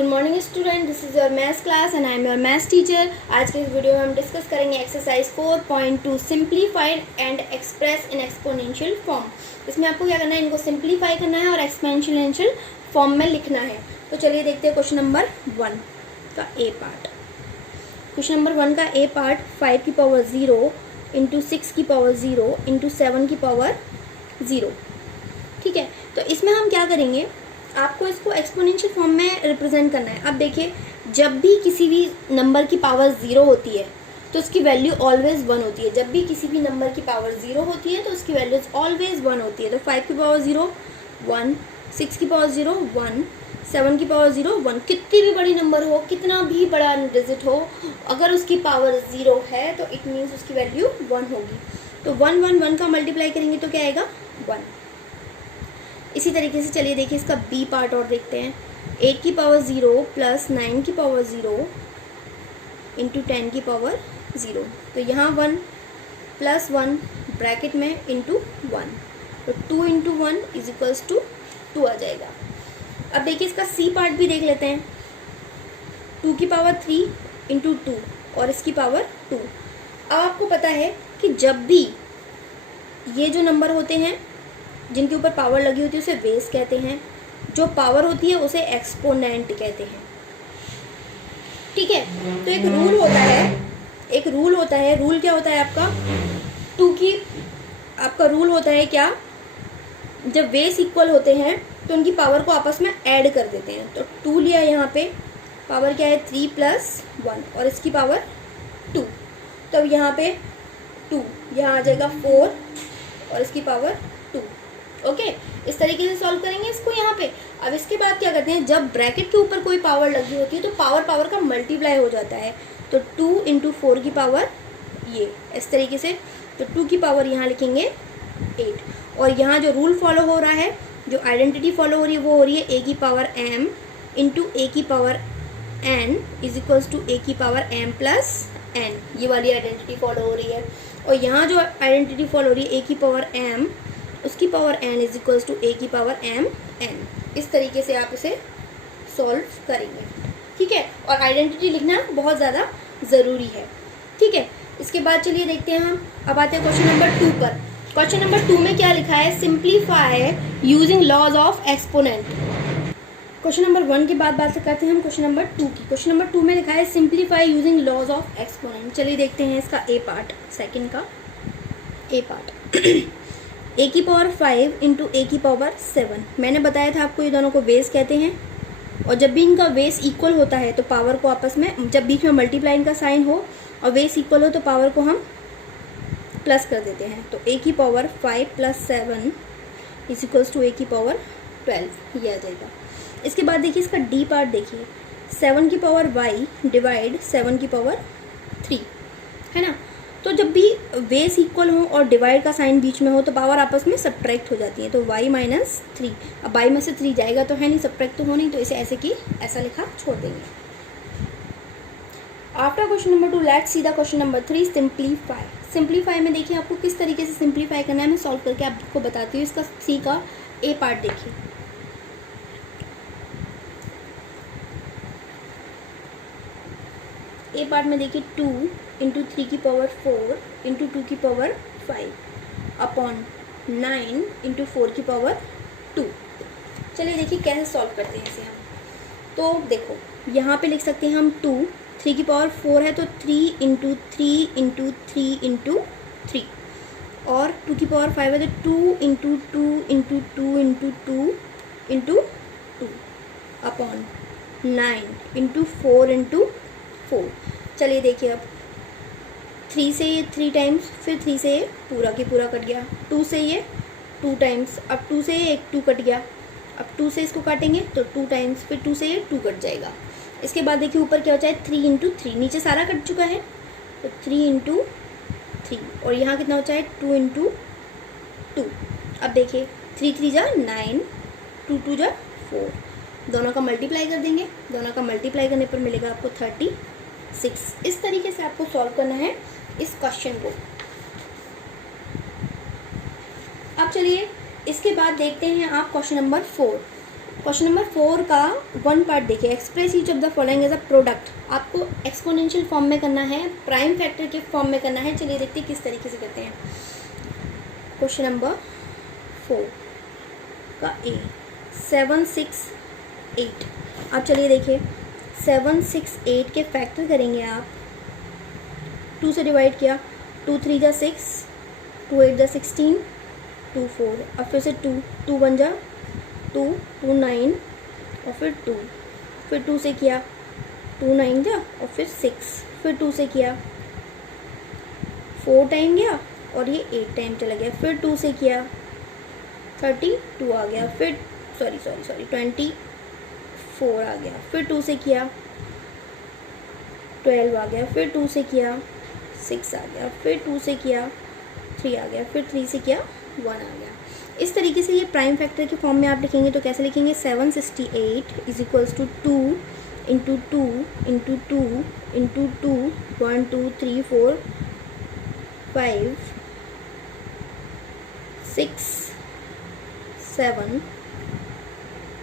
Good morning student, this is your maths class and I am your maths teacher. आज के इस video में हम डिस्कस करेंगे exercise 4.2 simplified and express in exponential form. इसमें आपको क्या करना है, इनको सिंप्लीफाई करना है और एक्सपोनेंशियल फॉर्म में लिखना है। तो चलिए देखते हैं क्वेश्चन नंबर 1 का ए पार्ट। क्वेश्चन नंबर 1 का ए पार्ट 5 की पावर 0 इंटू 6 की पावर 0 इंटू 7 की पावर 0। ठीक है, तो इसमें हम क्या करेंगे, आपको इसको एक्सपोनेंशियल फॉर्म में रिप्रेजेंट करना है। अब देखिए, जब भी किसी भी नंबर की पावर 0 होती है तो उसकी वैल्यू ऑलवेज 1 होती है। जब भी किसी भी नंबर की पावर 0 होती है तो उसकी वैल्यू ऑलवेज 1 होती है। तो 5 की पावर 0 1, 6 की पावर 0 1, 7 की पावर 0 1। कितनी भी बड़ी नंबर हो, कितना भी बड़ा डिजिट हो, अगर उसकी पावर 0 है तो इट मीन्स उसकी वैल्यू 1 होगी। तो 1 1 1 का मल्टीप्लाई करेंगे तो क्या आएगा 1। इसी तरीके से चलिए देखिए इसका बी पार्ट और देखते हैं। 8 की पावर 0 प्लस 9 की पावर 0 इंटू 10 की पावर 0। तो यहाँ 1 प्लस 1 ब्रैकेट में इंटू 1, तो 2 इंटू 1 इज इक्वल्स टू 2 आ जाएगा। अब देखिए इसका सी पार्ट भी देख लेते हैं। 2 की पावर 3 इंटू 2 और इसकी पावर 2। अब आपको पता है कि जब भी ये जो नंबर होते हैं जिनके ऊपर पावर लगी होती है उसे बेस कहते हैं, जो पावर होती है उसे एक्सपोनेंट कहते हैं। ठीक है, तो एक रूल होता है, रूल क्या होता है आपका, 2 की आपका रूल होता है क्या, जब बेस इक्वल होते हैं तो उनकी पावर को आपस में ऐड कर देते हैं। तो 2 लिया, यहाँ पे पावर क्या है 3 प्लस 1 और इसकी पावर 2। तो यहाँ पे 2 यहाँ आ जाएगा 4 और इसकी पावर 2। ओके, इस तरीके से सॉल्व करेंगे इसको यहाँ पे। अब इसके बाद क्या करते हैं, जब ब्रैकेट के ऊपर कोई पावर लगी होती है तो पावर का मल्टीप्लाई हो जाता है। तो 2 इंटू 4 की पावर ये इस तरीके से, तो 2 की पावर यहाँ लिखेंगे 8। और यहाँ जो रूल फॉलो हो रहा है, जो आइडेंटिटी फॉलो हो रही है, वो हो रही है a की पावर m इंटू a की power n is equals to a की पावर m प्लस n। ये वाली आइडेंटिटी फॉलो हो रही है। और यहाँ जो आइडेंटिटी फॉलो हो रही है a की पावर m उसकी power n is equals to a की पावर m n। इस तरीके से आप इसे सॉल्व करेंगे। ठीक है, और आइडेंटिटी लिखना बहुत ज़्यादा ज़रूरी है। ठीक है, इसके बाद चलिए देखते हैं हम। अब आते हैं क्वेश्चन नंबर 2 पर। क्वेश्चन नंबर 2 में क्या लिखा है, simplify using laws of exponent. Question number 1 के बाद बात करते हैं हम क्वेश्चन नंबर 2 की। क्वेश्चन नंबर 2 में लिखा है simplify using laws of exponent. चलिए देखते हैं इसका ए पार्ट, सेकेंड का ए पार्ट। a की पावर 5 इंटू ए की पावर 7। मैंने बताया था आपको ये दोनों को बेस कहते हैं, और जब भी इनका बेस इक्वल होता है तो पावर को आपस में, जब बीच में मल्टीप्लाई इनका साइन हो और बेस इक्वल हो तो पावर को हम प्लस कर देते हैं। तो a की power 5 plus 7 is equals to a की पावर 12, ये आ जाएगा। इसके बाद देखिए इसका डी पार्ट देखिए, 7 की पावर y डिवाइड 7 की पावर 3, है ना। तो जब भी बेस इक्वल हो और डिवाइड का साइन बीच में हो तो पावर आपस में सब्ट्रैक्ट हो जाती है। तो y माइनस 3, अब y में से 3 जाएगा तो है नहीं, सब्ट्रैक्ट तो हो नहीं, तो इसे ऐसे की ऐसा लिखा छोड़ देंगे। After question number 2 let's see the question number 3 simplify. Simplify में देखिए आपको किस तरीके से सिंप्लीफाई करना है, मैं सॉल्व करके आपको बताती हूँ। इसका 3 का ए पार्ट देखिए। ए पार्ट में देखिए 2 इंटू 3 की पावर 4 इंटू 2 की पावर 5 अपॉन 9 इंटू 4 की पावर 2। चलिए देखिए कैसे सॉल्व करते हैं इसे हम। तो देखो यहाँ पे लिख सकते हैं हम 2, 3 की पावर 4 है तो 3 इंटू 3 इंटू 3 इंटू 3, और 2 की पावर 5 है तो 2 into 2 into 2 into 2 into 2 upon 9 into 4 into 4। चलिए देखिए अब 3 से ये 3 टाइम्स, फिर 3 से ये पूरा की पूरा कट गया, 2 से ये 2 टाइम्स, अब 2 से ये एक 2 कट गया, अब 2 से इसको काटेंगे तो 2 टाइम्स, फिर 2 से ये 2 कट जाएगा। इसके बाद देखिए ऊपर क्या हो जाए 3 इंटू 3, नीचे सारा कट चुका है तो 3 इंटू 3, और यहाँ कितना हो जाए 2 इंटू 2। अब देखिए 3 3 जा 9, 2 2 जा 4, दोनों का मल्टीप्लाई कर देंगे, दोनों का मल्टीप्लाई करने पर मिलेगा आपको 36। इस तरीके से आपको सॉल्व करना है इस क्वेश्चन को। अब चलिए इसके बाद देखते हैं आप क्वेश्चन नंबर 4। क्वेश्चन नंबर 4 का 1 पार्ट देखिए, express each of the following as a product. आपको एक्सपोनेंशियल फॉर्म में करना है, प्राइम फैक्टर के फॉर्म में करना है। चलिए देखते हैं किस तरीके से करते हैं। क्वेश्चन नंबर 4 का ए 7 6 8। अब चलिए देखिए 7 6 8 के फैक्टर करेंगे आप। 2 से डिवाइड किया, 2 3 जा 6, 2 8 जा 16, 2 4, अब फिर से 2 2 1 जा 2 2 9 और फिर 2, फिर 2 से किया, 2 9 जा और फिर 6, फिर 2 से किया, 4 टाइम गया और ये 8 टाइम चला गया, फिर 2 से किया, 32 आ गया, फिर सॉरी 24 आ गया, फिर 2 से किया, 12 आ गया, फिर 2 से किया, 6 आ गया, फिर 2 से किया, 3 आ गया, फिर 3 से किया, 1 आ गया। इस तरीके से ये प्राइम फैक्टर के फॉर्म में आप लिखेंगे तो कैसे लिखेंगे, 768 is equals to 2 into 2 into 2 into 2, 1 2 3 4 5 6 7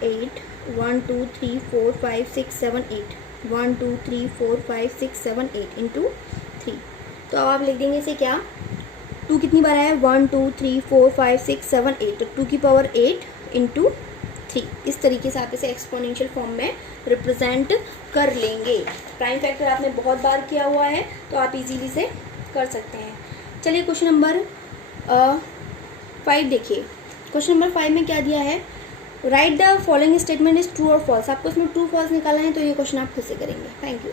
8 1 2 3 4 5 6 7 8 1 2 3 4 5 6 7 8 into 3। तो अब आप लिख देंगे इसे क्या, 2 कितनी बार आया, 1 2 3 4 5 6 7 8, तो 2 की पावर 8 इंटू 3। इस तरीके से आप इसे एक्सपोनेंशियल फॉर्म में रिप्रेजेंट कर लेंगे। प्राइम फैक्टर आपने बहुत बार किया हुआ है तो आप इजीली से कर सकते हैं। चलिए क्वेश्चन नंबर 5 देखिए। क्वेश्चन नंबर 5 में क्या दिया है, right the following statement is true और फॉल्स। आपको इसमें ट्रू फॉल्स निकालना है, तो ये क्वेश्चन आप खुद से करेंगे। Thank you.